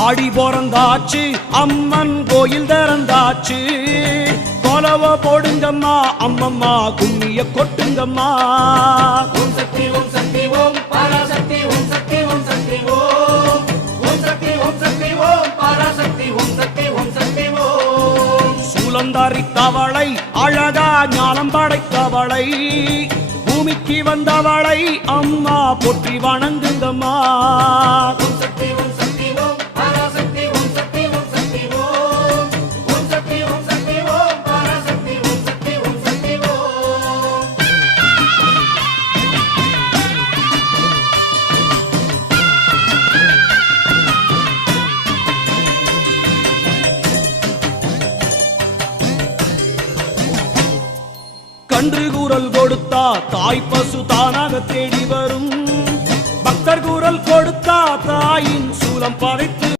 ஆடி பிறந்தாச்சு அம்மன் கோயில் திறந்தாச்சு கொலவ போடுங்கம்மா அம்மம்மா கும்மிய கொட்டுங்கம்மா. ஓம் சக்தி ஓம் சக்தி ஓம் பராசக்தி ஓம் சக்தி ஓம் சக்தி ஓம் ஓம் சக்தி ஓம் சக்தி ஓம் பராசக்தி ஓம் சக்தி ஓம் சக்தி ஓம். சூலந்தாரி தவளை அழகா ஞானம் படைத்தவளை பூமிக்கு வந்தவளை அம்மா போற்றி வணங்குங்கம்மா. ஓம் சக்தி ஓம் சக்தி ஓம் பராசக்தி ஓம் சக்தி ஓம் சக்தி ஓம் ஓம் சக்தி ஓம் சக்தி ஓம் பராசக்தி ஓம் சக்தி ஓம் சக்தி ஓம். கன்று கூறல் கொடுத்தா தாய் பசு தானாக தேடி வரும். பக்தர் கூறல் கொடுத்தா தாயின் சூலம் படைத்து